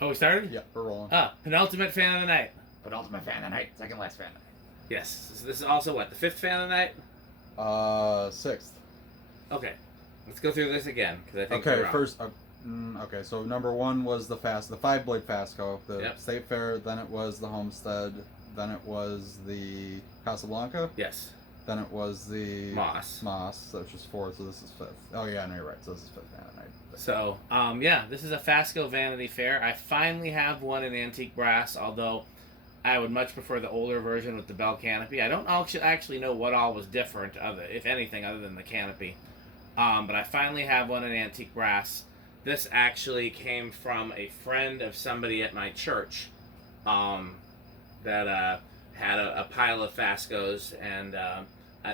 Oh, we started? Yeah, we're rolling. Penultimate fan of the night. Penultimate fan of the night. Second last fan of the night. Yes. So this is also what? The fifth fan of the night? Sixth. Okay. Let's go through this again, because I think Okay, we're wrong. first. Okay, so number one was the 5-blade Fasco, the Yep. State Fair. Then it was the Homestead. Then it was the Casablanca. Yes. Then it was the Moss. So it's just fourth. So this is fifth. Oh yeah, no, you're right. So this is fifth fan of the night. So, yeah, this is a Fasco Vanity Fair. I finally have one in antique brass, although I would much prefer the older version with the bell canopy. I don't actually know what all was different, if anything, other than the canopy. But I finally have one in antique brass. This actually came from a friend of somebody at my church that had a pile of Fascos, and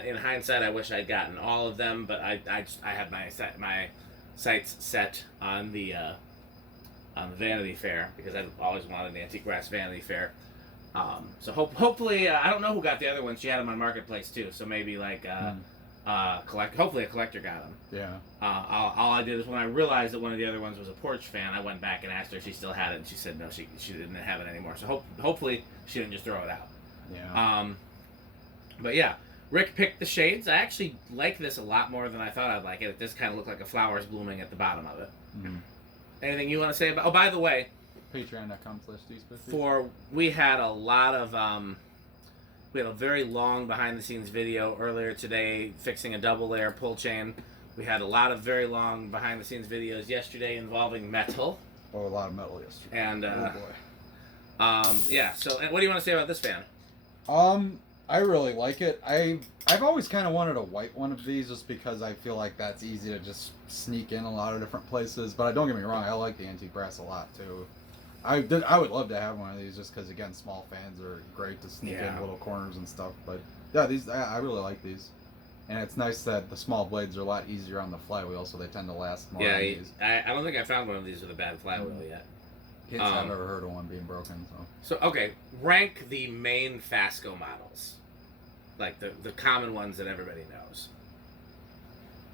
in hindsight, I wish I'd gotten all of them, but I had my sights set on the Vanity Fair because I've always wanted an antique brass Vanity Fair. So hopefully, I don't know who got the other ones. She had them on Marketplace too, so maybe like hopefully a collector got them. Yeah. All I did is when I realized that one of the other ones was a porch fan, I went back and asked her if she still had it, and she said no, she didn't have it anymore. So hopefully she didn't just throw it out. Yeah. But yeah, Rick picked the shades. I actually like this a lot more than I thought I'd like it. It does kind of look like a flower's blooming at the bottom of it. Mm-hmm. Anything you want to say about? Oh, by the way, Patreon.com/dsp50. We had a lot of we had a very long behind the scenes video earlier today fixing a double layer pull chain. We had a lot of very long behind the scenes videos yesterday involving metal. Oh, a lot of metal yesterday. And oh boy. Yeah. So, what do you want to say about this fan? I really like it. I've always kind of wanted a white one of these just because I feel like that's easy to just sneak in a lot of different places. But don't get me wrong, I like the antique brass a lot too. I would love to have one of these just because, again, small fans are great to sneak in little corners and stuff. But yeah, I really like these. And it's nice that the small blades are a lot easier on the flywheel, so they tend to last more. Yeah, I don't think I found one of these with a bad flywheel yet. Kids have never heard of one being broken. So okay, rank the main Fasco models, like the common ones that everybody knows.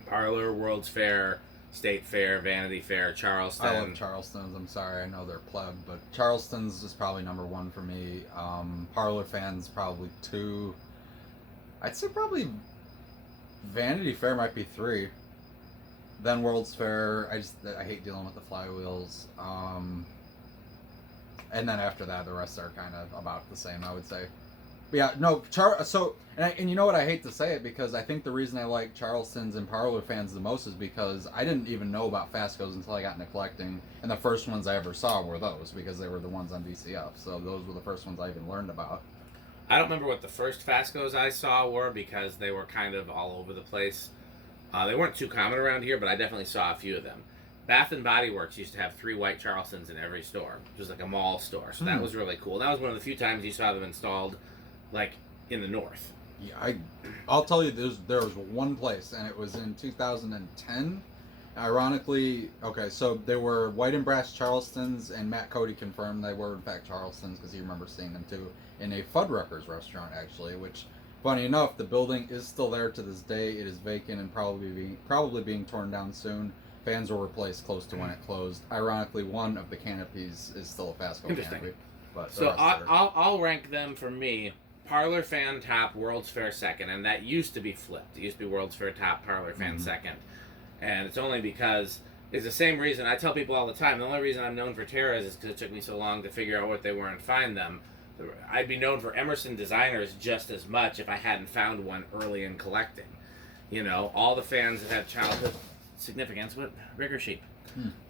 Parlor, World's Fair, State Fair, Vanity Fair, Charleston. I love Charleston's. I'm sorry, I know they're pleb, but Charleston's is probably number one for me. Parlor fans probably 2. I'd say probably Vanity Fair might be 3. Then World's Fair. I hate dealing with the flywheels. And then after that, the rest are kind of about the same, I would say. But yeah, no, and you know what, I hate to say it, because I think the reason I like Charleston's and Parlor fans the most is because I didn't even know about Fascos until I got into collecting, and the first ones I ever saw were those, because they were the ones on DCF, so those were the first ones I even learned about. I don't remember what the first Fascos I saw were, because they were kind of all over the place. They weren't too common around here, but I definitely saw a few of them. Bath and Body Works used to have 3 white Charlestons in every store. It was like a mall store, so that was really cool. That was one of the few times you saw them installed, like, in the north. Yeah, I'll tell you, there was one place, and it was in 2010. Ironically, okay, so they were white and brass Charlestons, and Matt Cody confirmed they were in fact Charlestons because he remembers seeing them too in a Fuddruckers restaurant, actually. Which, funny enough, the building is still there to this day. It is vacant and probably being torn down soon. Fans were replaced close to when it closed. Ironically, one of the canopies is still a Fasco canopy. But so I'll rank them for me. Parlor fan top, World's Fair second, and that used to be flipped. It used to be World's Fair top, Parlor fan second. And it's only because it's the same reason I tell people all the time. The only reason I'm known for Terras is because it took me so long to figure out what they were and find them. I'd be known for Emerson designers just as much if I hadn't found one early in collecting. You know, all the fans that have childhood significance with rigger sheep.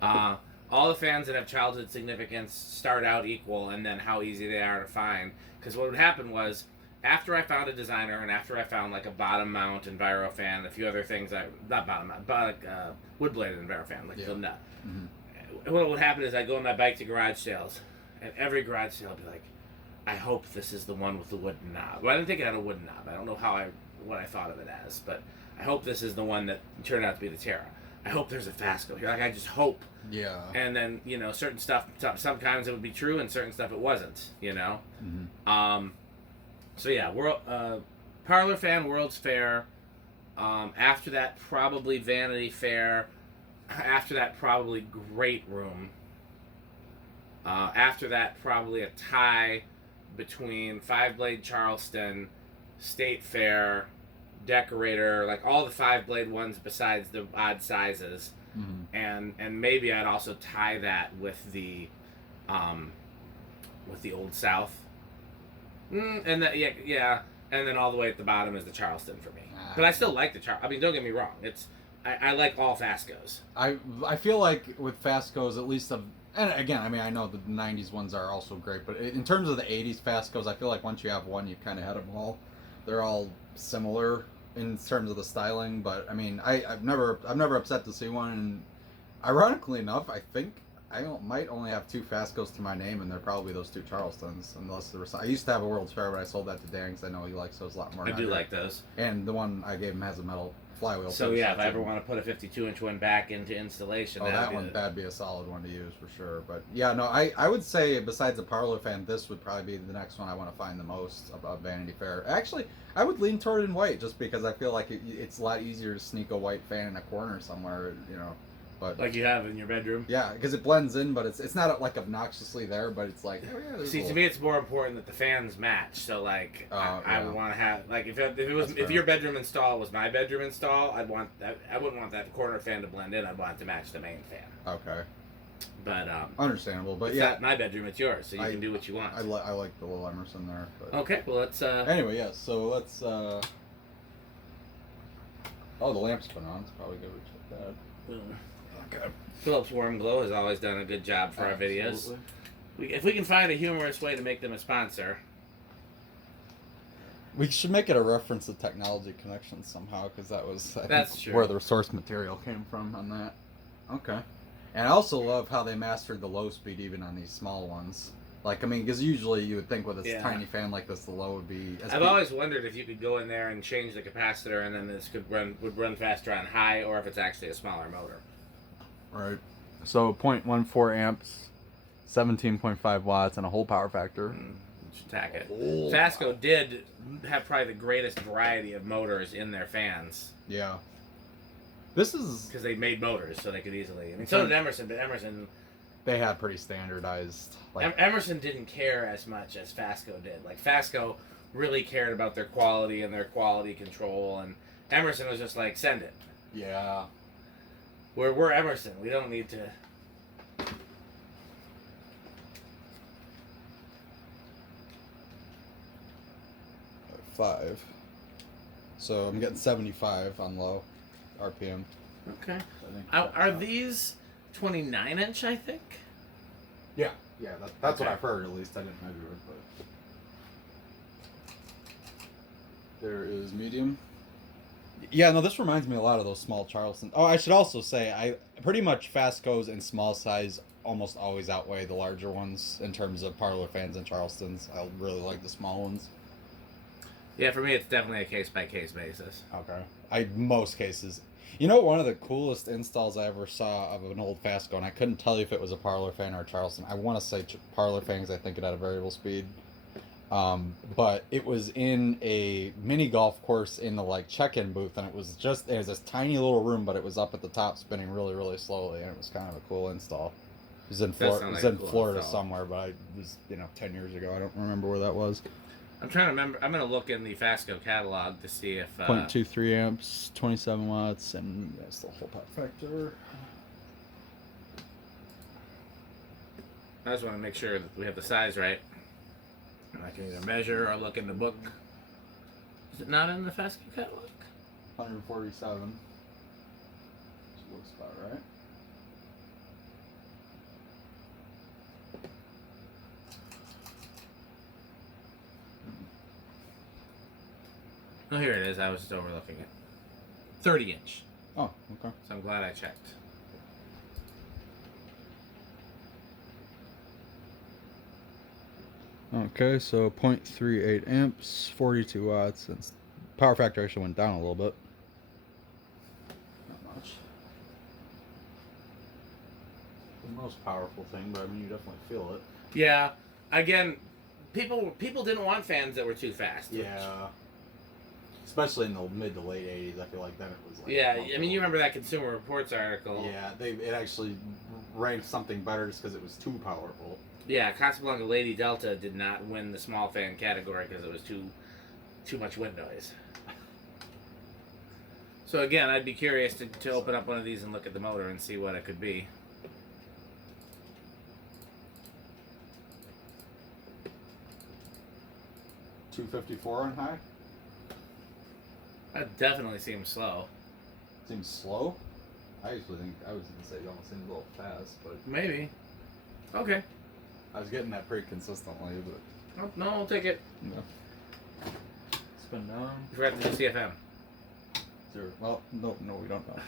All the fans that have childhood significance start out equal, and then how easy they are to find. Because what would happen was, after I found a designer, and after I found like a bottom mount Enviro fan, and a few other things, not bottom mount, but like wood bladed Enviro fan, like the nut. What would happen is I'd go on my bike to garage sales, and every garage sale I'd be like, I hope this is the one with the wooden knob. Well, I didn't think it had a wooden knob. I don't know what I thought of it as, but I hope this is the one that turned out to be the Terra. I hope there's a Fasco here. Like, I just hope. Yeah. And then, you know, certain stuff, sometimes it would be true, and certain stuff it wasn't, you know? So yeah, Parlor fan, World's Fair. After that, probably Vanity Fair. After that, probably Great Room. After that, probably a tie between 5-blade Charleston, State Fair, Decorator, like all the 5-blade ones besides the odd sizes, and maybe I'd also tie that with the Old South, and that and then all the way at the bottom is the Charleston for me. But I still like the Charleston. I mean, don't get me wrong. I like all Fascos. I feel like with Fascos, at least and again, I mean, I know the '90s ones are also great, but in terms of the '80s Fascos, I feel like once you have one, you've kind of had them all. They're all similar in terms of the styling, but I mean, I'm never upset to see one. And ironically enough, I think might only have 2 Fascos to my name, and they're probably those 2 Charlestons, unless there was. I used to have a World's Fair, but I sold that to Dan because I know he likes those a lot more. I do like those. And the one I gave him has a metal flywheel. So yeah, if I ever want to put a 52-inch one back into installation, that'd be a solid one to use for sure. But yeah, no, I would say besides a Parlor Fan, this would probably be the next one I want to find the most about Vanity Fair. Actually, I would lean toward in white just because I feel like it's a lot easier to sneak a white fan in a corner somewhere, But like you have in your bedroom. Yeah, because it blends in, but it's not like obnoxiously there, but it's like. Oh, yeah, see, to me, it's more important that the fans match. So like, I would want to have like if your bedroom install was my bedroom install, I wouldn't want that corner fan to blend in. I'd want it to match the main fan. Okay. But understandable, but it's not my bedroom; it's yours, so you can do what you want. I like the little Emerson there. But... Okay, well let's. Anyway, yes. So let's. Oh, the lamp's been on. It's probably good to check that. Okay. Phillips Warm Glow has always done a good job for our videos. If we can find a humorous way to make them a sponsor. We should make it a reference to Technology Connections somehow, because that's true. Where the source material came from on that. Okay. And I also love how they mastered the low speed even on these small ones. Like, I mean, because usually you would think with a tiny fan like this, the low would be... I've always wondered if you could go in there and change the capacitor and then this would run faster on high, or if it's actually a smaller motor. Right. So 0.14 amps, 17.5 watts, and a whole power factor. Should tack it. Fasco did have probably the greatest variety of motors in their fans. Yeah. This is... Because they made motors, so they could easily... I mean, so did Emerson, but Emerson... They had pretty standardized... Emerson didn't care as much as Fasco did. Like, Fasco really cared about their quality and their quality control, and Emerson was just like, send it. Yeah. We're Emerson. We don't need to... 5. So I'm getting 75 on low RPM. Okay. Are these 29-inch, I think? Yeah. Yeah, that's what I've heard, at least. I didn't measure it, but... There is medium. Yeah, no, this reminds me a lot of those small Charleston. Oh, I should also say, I pretty much Fascos in small size almost always outweigh the larger ones in terms of Parlor Fans and Charlestons. I really like the small ones. Yeah, for me, it's definitely a case-by-case basis. Okay. Most cases. You know, one of the coolest installs I ever saw of an old Fasco, and I couldn't tell you if it was a Parlor Fan or a Charleston. I want to say Parlor Fan because I think it had a variable speed. But it was in a mini golf course in the check-in booth, and it was this tiny little room, but it was up at the top spinning really, really slowly, and it was kind of a cool install. It was in Florida somewhere, but it was 10 years ago. I don't remember where that was. I'm trying to remember. I'm going to look in the Fasco catalog to see if... 0.23 amps, 27 watts, and that's the whole power factor. I just want to make sure that we have the size right. I can either measure or look in the book. Is it not in the Fasco catalog? 147. Which looks about right. Oh, here it is. I was just overlooking it. 30-inch. Oh, okay. So I'm glad I checked. Okay, so 0.38 amps, 42 watts, and power factor actually went down a little bit. Not much. The most powerful thing, but I mean, you definitely feel it. Yeah. Again, people didn't want fans that were too fast. Yeah. Especially in the mid to late 80s, I feel like then it was Yeah, I mean, you remember that Consumer Reports article. Yeah, it actually rank something better just because it was too powerful. Yeah, Casablanca Lady Delta did not win the small fan category because it was too much wind noise. So again, I'd be curious to open up one of these and look at the motor and see what it could be. $254 on high. That definitely seems slow. Seems slow. I usually think I was gonna say it almost seems a little fast, but Maybe. Okay. I was getting that pretty consistently. But Oh, no, I'll take it. no. Spin down. You forgot to do CFM. Zero. Well, no, we don't know.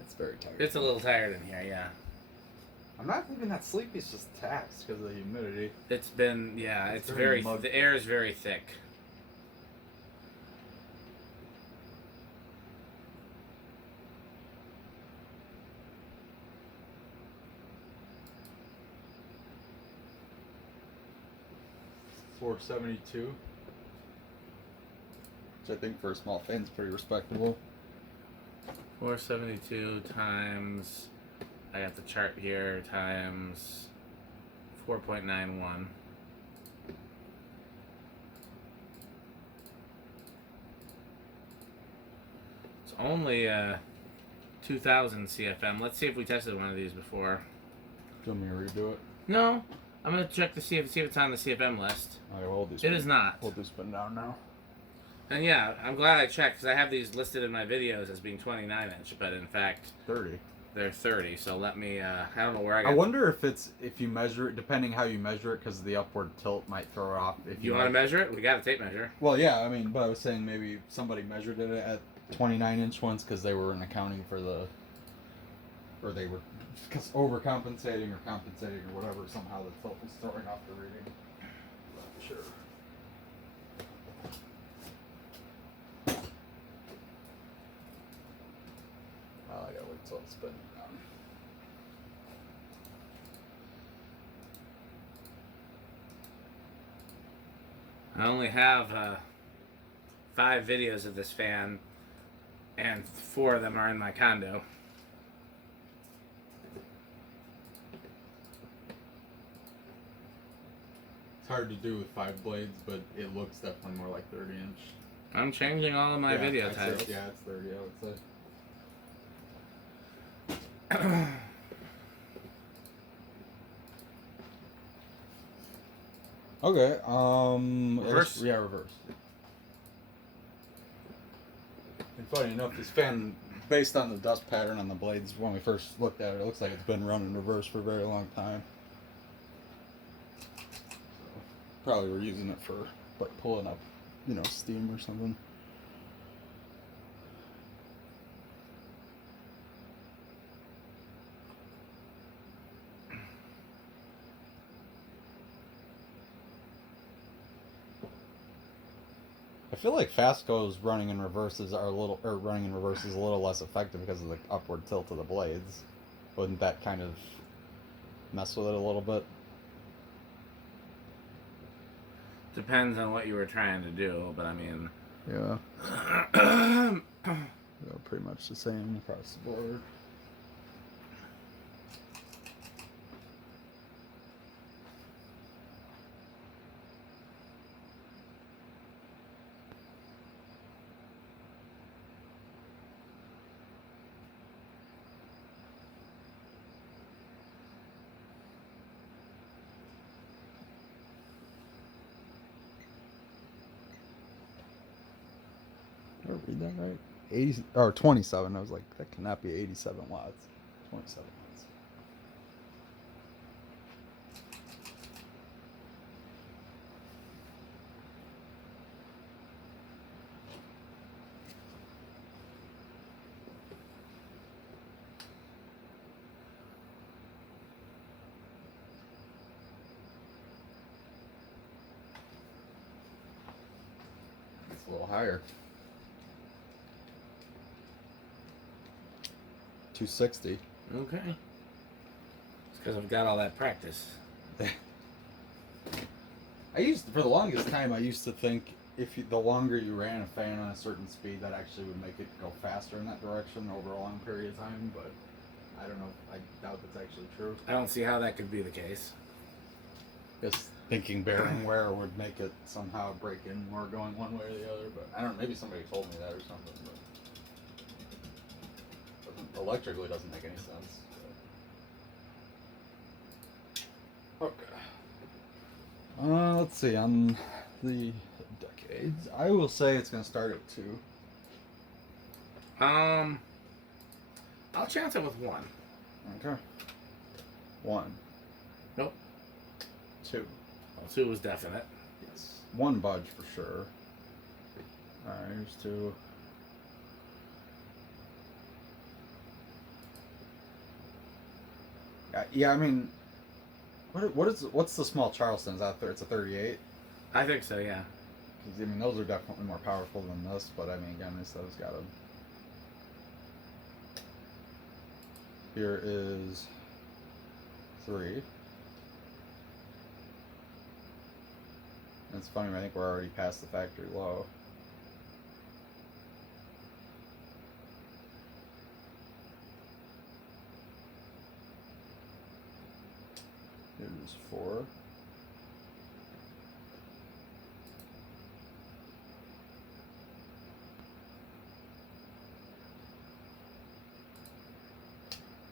It's very tired. It's a little tired in here, yeah. I'm not even that sleepy. It's just taxed because of the humidity. It's been, yeah, It's it's very very, the air is very thick. $472, which I think for a small fan is pretty respectable. 472 times, I got the chart here, times 4.91. It's only 2,000 CFM. Let's see if we tested one of these before. Do you want me to redo it? No, I'm gonna check to see if it's on the CFM list. Okay, we'll do It is not. We'll do spin down now. And yeah, I'm glad I checked because I have these listed in my videos as being 29-inch, but in fact 30. they're 30. So let me. I don't know where I got. I wonder if you measure it, depending how you measure it, because the upward tilt might throw it off. If You want to measure it? We got a tape measure. Well, yeah, I mean, but I was saying maybe somebody measured it at 29-inch ones because they were in accounting for the, or they were overcompensating or compensating or whatever. Somehow the tilt was throwing off the reading. Not sure. I gotta wait till it's spinning down. I only have 5 videos of this fan, and 4 of them are in my condo. It's hard to do with 5 blades, but it looks definitely more like 30-inch. I'm changing all of my video titles. Yeah, it's 30, I would say. Okay, Reverse? Yeah, reverse. And funny enough, this fan, based on the dust pattern on the blades, when we first looked at it, it looks like it's been run in reverse for a very long time. Probably we're using it for, like, pulling up, steam or something. I feel like Fasco's running in reverses is a little less effective because of the upward tilt of the blades. Wouldn't that kind of mess with it a little bit? Depends on what you were trying to do, but I mean. Yeah. Pretty much the same across the board. Did I read that right? 80 or 27. I was like, that cannot be 87 watts. 27 watts. It's a little higher. 260. Okay. It's because I've got all that practice. For the longest time, I used to think the longer you ran a fan on a certain speed, that actually would make it go faster in that direction over a long period of time. But I don't know. I doubt that's actually true. I don't see how that could be the case. Just thinking bearing wear would make it somehow break in more going one way or the other. But I don't know. Maybe somebody told me that or something. But electrically doesn't make any sense. So. Okay. Let's see. On the decades, I will say it's going to start at 2. I'll chance it with 1. Okay. 1. Nope. 2. Well, 2 was definite. Yes. 1 budge for sure. Alright, here's 2. Yeah, I mean, what's the small Charleston's out there? It's a 38. I think so, yeah. Because I mean, those are definitely more powerful than this. But I mean, again, this has got a. Here is 3. It's funny. I think we're already past the factory low. Here's 4.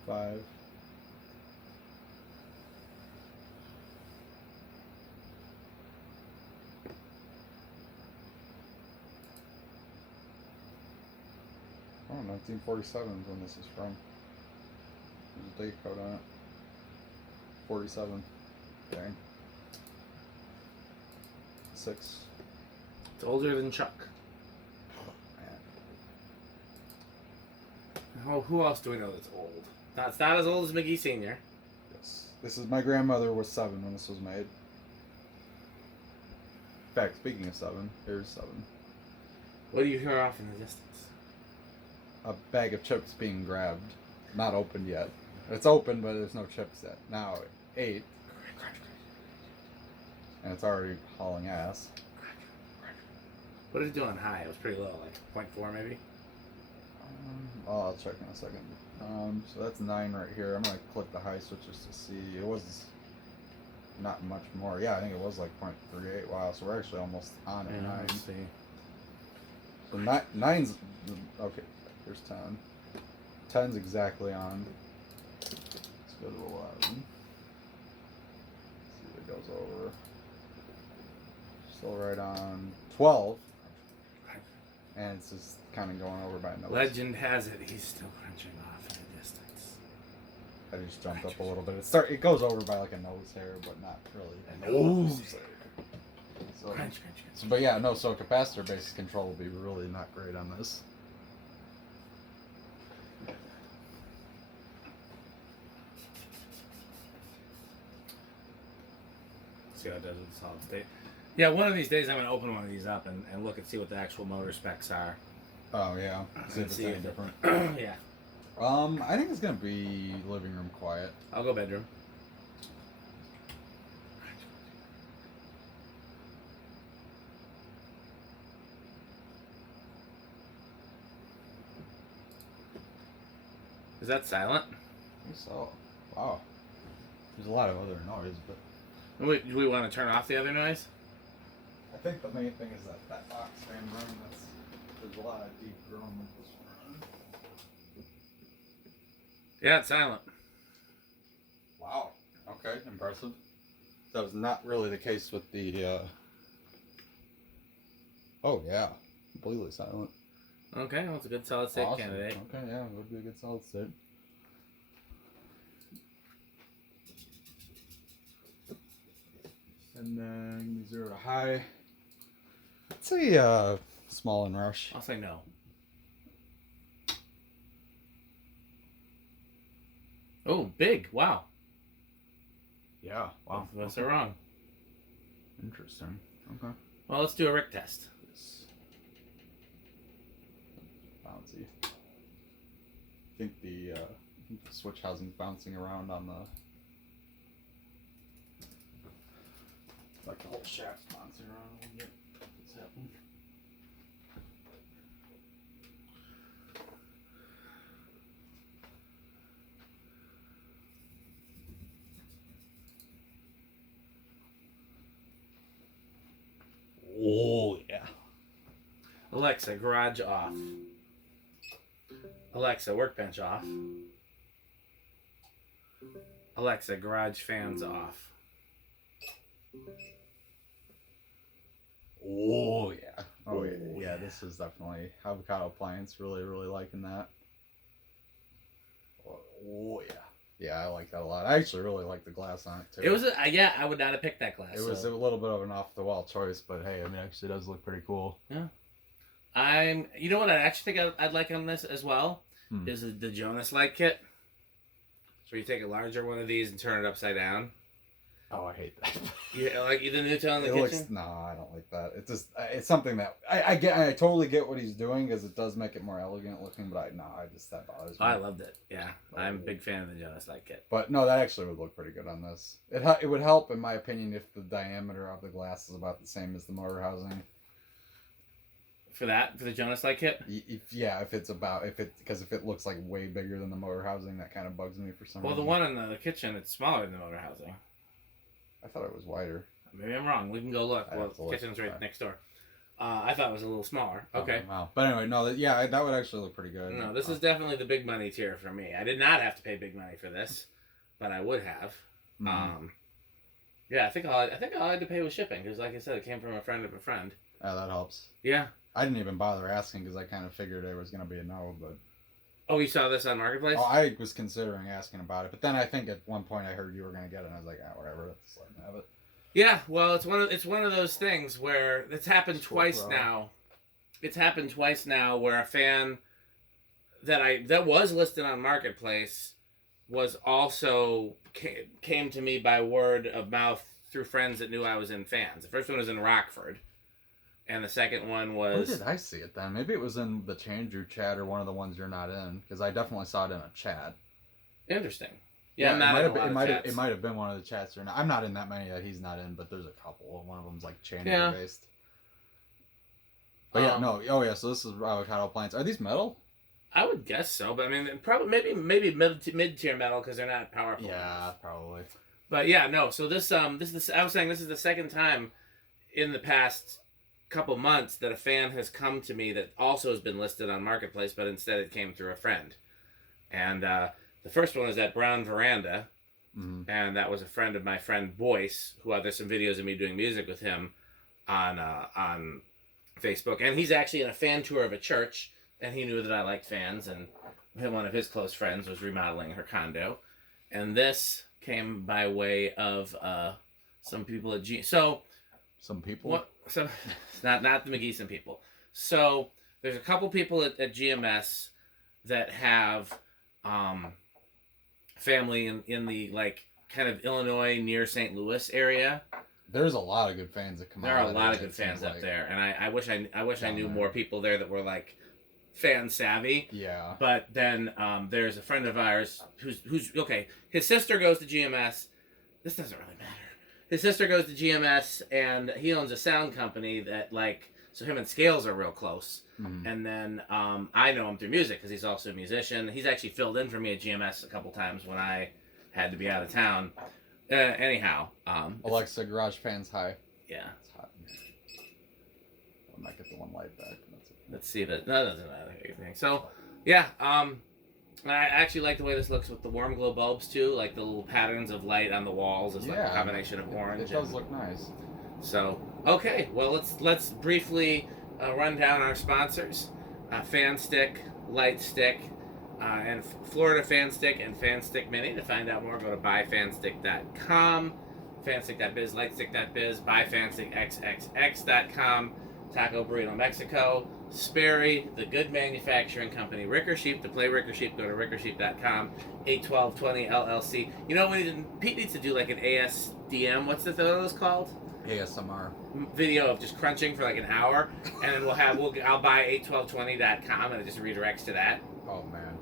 Five. Oh, 1947 is when this is from. There's a date code on it. 47. Dang. 6. It's older than Chuck. Man. Oh, who else do we know that's old? It's not as old as McGee Sr. Yes. This is my grandmother was 7 when this was made. In fact, speaking of 7, here's 7. What do you hear off in the distance? A bag of chips being grabbed. Not opened yet. It's open, but there's no chips yet. Now, 8. And it's already hauling ass. What did it do on high? It was pretty low, like 0.4 maybe? I'll check in a second. So that's 9 right here. I'm going to click the high switches to see. It was not much more. Yeah, I think it was like 0.38. Wow, so we're actually almost on at 9. Let's see. So 9's... Okay, here's 10. 10's exactly on. Let's go to 11. See if it goes over. Still right on 12. And it's just kind of going over by notes. Legend has it he's still crunching off in the distance. I just jumped up a little bit. It goes over by like a nose hair, but not really. A nose hair. So, Crunch. but yeah, no. So capacitor-based control will be really not great on this. See how it does with the solid state. Yeah, one of these days I'm going to open one of these up and look and see what the actual motor specs are. Oh yeah. See if it's See any if- different. Yeah. I think it's gonna be living room quiet. I'll go bedroom. Is that silent? I think so. Wow. There's a lot of other noise, but Do we want to turn off the other noise? I think the main thing is that box fan room. There's a lot of deep drum with this one. Yeah, it's silent. Wow. Okay, impressive. That was not really the case with the. Oh yeah, completely silent. Okay, well, it's a good solid state Awesome. candidate. Okay, yeah, it would be a good solid state. And then 0 to high. I'd say small and rush. I'll say no. Oh, big! Wow. Yeah. Wow. Both of us are wrong. Interesting. Okay. Well, let's do a Rick test. Yes. Bouncy. I think the switch housing's bouncing around on the. Like the whole shaft's bouncing around a little bit. What's happening? Alexa, garage off. Alexa, workbench off. Alexa, garage fans off. Oh yeah. Oh yeah. Yeah, this is definitely avocado appliance. Really, really liking that. Oh yeah. Yeah, I like that a lot. I actually really like the glass on it too. It was yeah, I would not have picked that glass. It was a little bit of an off the wall choice, but hey, I mean, it actually does look pretty cool. Yeah. You know what I actually think I'd like on this as well is the Jonas Light kit. So you take a larger one of these and turn it upside down. Oh, I hate that. Yeah, like the Nutella in the kitchen. No, I don't like that. It just it's something that I get. I totally get what he's doing because it does make it more elegant looking. But that bothers me. I loved it. Yeah, I'm a big fan of the Jonas Light kit. But no, that actually would look pretty good on this. It would help, in my opinion, if the diameter of the glass is about the same as the motor housing. For the Jonas Light kit. Because if it looks like way bigger than the motor housing, that kind of bugs me for some reason. Well, the one in the kitchen, it's smaller than the motor housing. I thought it was wider. Maybe I'm wrong. We can go look. Well, the kitchen's right next door. I thought it was a little smaller. Okay. Oh, wow. But anyway, no, that would actually look pretty good. No, this is definitely the big money tier for me. I did not have to pay big money for this, but I would have. Yeah, I think all I had to pay was shipping because, like I said, it came from a friend of a friend. Yeah, that helps. Yeah. I didn't even bother asking because I kind of figured it was going to be a no, but... Oh, you saw this on Marketplace? Oh, I was considering asking about it, but then I think at one point I heard you were going to get it, and I was like, whatever, let's let him have it. Yeah, well, it's one of those things where it's happened twice now. It's happened twice now where a fan that was listed on Marketplace was also came to me by word of mouth through friends that knew I was in fans. The first one was in Rockford. And the second one was... Where did I see it then? Maybe it was in the Chandru chat or one of the ones you're not in, because I definitely saw it in a chat. Interesting. Yeah, I'm not in a lot of chats. It might have been one of the chats or not. I'm not in that many that he's not in, but there's a couple. One of them's like Chandru based. But yeah, no. Oh yeah, so this is avocado plants. Are these metal? I would guess so, but I mean, probably maybe mid tier metal because they're not powerful. Yeah, probably. But yeah, no. So this I was saying this is the second time in the past couple months that a fan has come to me that also has been listed on Marketplace, but instead it came through a friend. And the first one was at Brown Veranda, and that was a friend of my friend Boyce, who there's some videos of me doing music with him on Facebook, and he's actually in a fan tour of a church, and he knew that I liked fans, and one of his close friends was remodeling her condo, and this came by way of some people at Some people? What? So, not the McGeeson people. So, there's a couple people at GMS that have family in the, like, kind of Illinois near St. Louis area. There's a lot of good fans that come out. There are a lot of good fans up there. And I wish I knew more people there that were, like, fan savvy. Yeah. But then there's a friend of ours who's okay, his sister goes to GMS. This doesn't really matter. His sister goes to GMS, and he owns a sound company that, like, so him and Scales are real close. And then I know him through music because he's also a musician. He's actually filled in for me at GMS a couple times when I had to be out of town. Anyhow. Alexa, garage fans high. Yeah. It's hot in here. I might get the one light back. Let's see. That doesn't matter. Anything. So, yeah. I actually like the way this looks with the warm glow bulbs too, like the little patterns of light on the walls. It's like a combination of orange. It does look nice. So, okay, well let's briefly run down our sponsors: Fan Stick, Light Stick, and Florida Fan Stick and Fan Stick Mini. To find out more, go to buyfanstick.com, fanstick.biz, lightstick.biz, buyfanstickxxx.com, Taco Burrito Mexico, Sperry, The Good Manufacturing Company, Rickersheep. To play Rickersheep, go to rickersheep.com, 81220 LLC. You know, Pete needs to do like an ASDM, what's the other was called? ASMR. Video of just crunching for like an hour, and then I'll buy 81220.com, and it just redirects to that. Oh, man.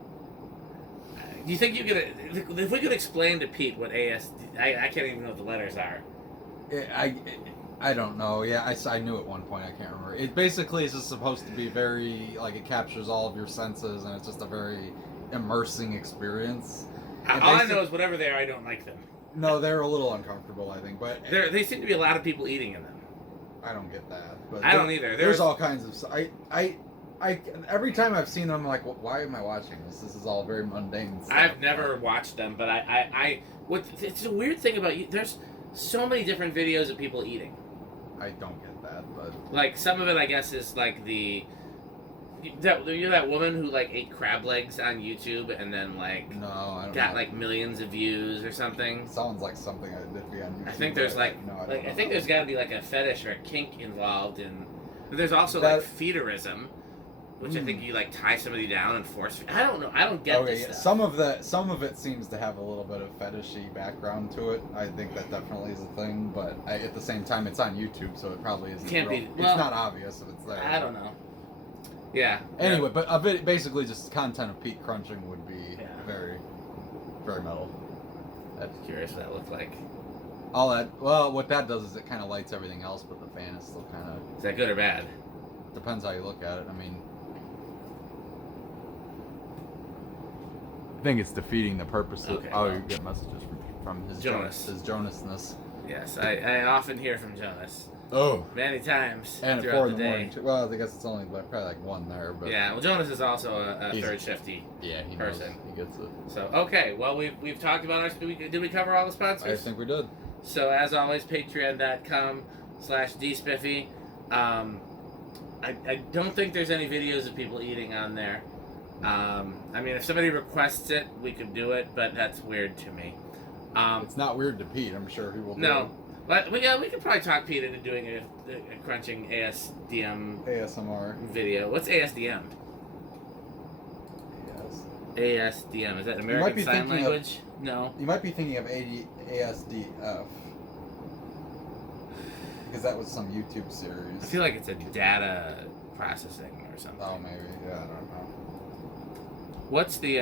Do you think you could, if we could explain to Pete what I can't even know what the letters are. I don't know. Yeah, I knew at one point. I can't remember. It basically is just supposed to be very, like, it captures all of your senses, and it's just a very immersing experience. All I know is whatever they are, I don't like them. No, they're a little uncomfortable, I think, but... They seem to be a lot of people eating in them. I don't get that. But I don't either. There's all kinds of. I every time I've seen them, I'm like, why am I watching this? This is all very mundane stuff. I've never watched them, but it's a weird thing about you. There's so many different videos of people eating. I don't get that, but Like, some of it, I guess, is like you're that woman who like ate crab legs on YouTube and then like no, I don't. got know. like millions of views or something. Sounds like something I did be on YouTube. I think there's but I think there's got to be like a fetish or a kink involved in. But there's also That- like feederism, which I think you like tie somebody down and force. I don't know. I don't get this yeah. stuff. Some of it seems to have a little bit of fetishy background to it. I think that definitely is a thing, but at the same time, it's on YouTube, so it probably isn't. Can't real. be- well, it's not obvious if it's there. I don't know. Yeah. Anyway, but a bit, basically just content of Pete crunching would be Yeah. very, very metal. I'm curious what that looked like. All that. Well, what that does is it kind of lights everything else, but the fan is still kind of. Is that good or bad? Depends how you look at it. I mean, I think it's defeating the purpose of. Okay, Oh, well. you get messages from his Jonas. His Jonasness. Yes, I often hear from Jonas. Oh. Many times And at throughout 4 the in the day. morning. Well, I guess it's only probably like 1 there, but Yeah, well, Jonas is also a He's- third shifty. yeah, he person. knows. He gets it. So okay, well we've talked about our. Did we cover all the I sponsors? think we did. So as always, patreon.com/dspiffy. I don't think there's any videos of people eating on there. I mean, if somebody requests it, we could do it, but that's weird to me. It's not weird to Pete. I'm sure he will. No, but we could probably talk Pete into doing a crunching ASDM do ASMR. video. What's ASDM? Yes. ASDM, is that might American be Sign thinking of- Language? No. You might be thinking of ASDF. Because that was some YouTube series. I feel like it's a data processing or something. Oh, maybe. Yeah, I don't know. What's the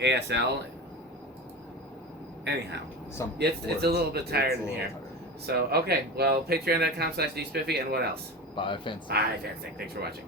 ASL? Anyhow, it's a little bit tired in here. So, okay, well, patreon.com/dspiffy, and what else? Bye, fancy. Bye, fantastic. Thanks for watching.